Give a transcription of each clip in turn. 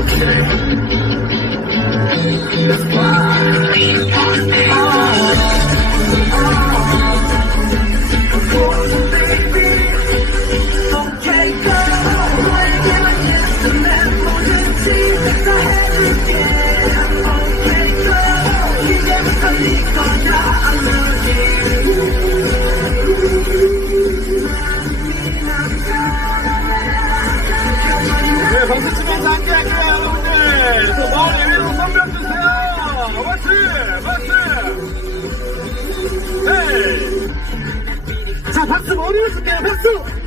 Okay. do it.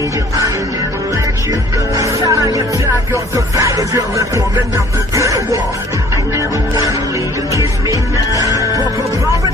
I never let you go. Sabotage your survival, you're left warming up the good. I never wanna leave you, kiss me now.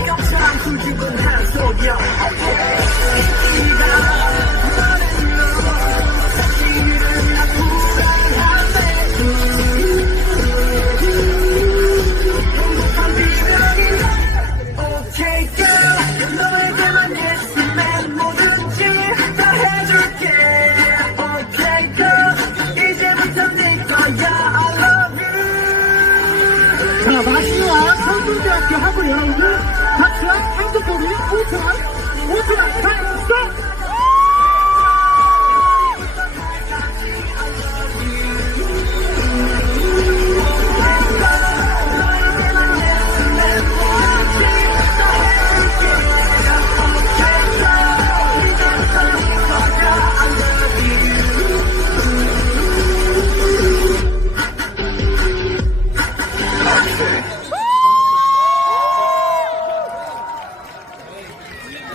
자, 마시와 성균대학교 학부 여러분들, 같이 한국법이 5천 원, 5천 원,